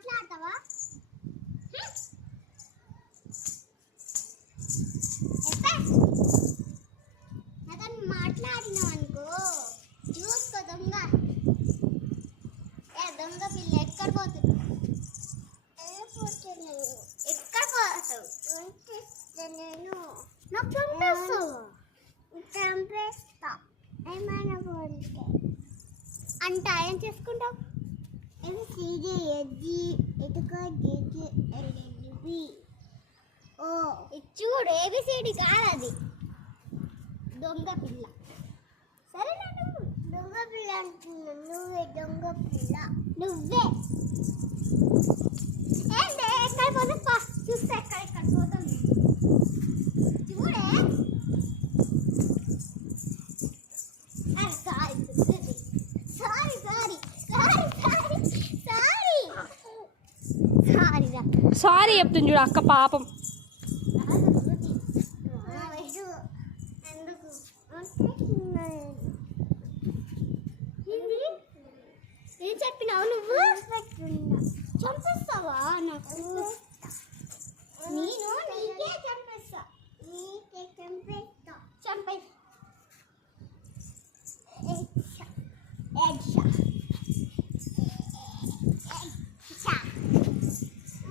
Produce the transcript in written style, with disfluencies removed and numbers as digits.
మాట్లాడతావా? నాతో మాట్లాడినావు అనుకో చూసుకో దొంగ. దొంగ పిల్ల ఎక్కడ పోతుంది? ఎక్కడ పోతావు? నేను నాకు చంపేస్తావు. చంపేస్తా ఏమైనా పోతే అంట. ఏం చేసుకుంటావు? ఓ చూడు ఏబిసిడి కాదు అది, దొంగ పిల్ల. సరేనా? నువ్వు దొంగ పిల్ల అంటున్నా. నువ్వే దొంగ పిల్ల. నువ్వే ఏంటి ఎక్కడ పోతా? చూస్తే ఎక్కడ పోతాం చూడే. సారీ చెప్తుంది చూడు అక్క పాపం. ఏం చెప్పినావు నువ్వు? చంపేస్తావా? నాకు నేను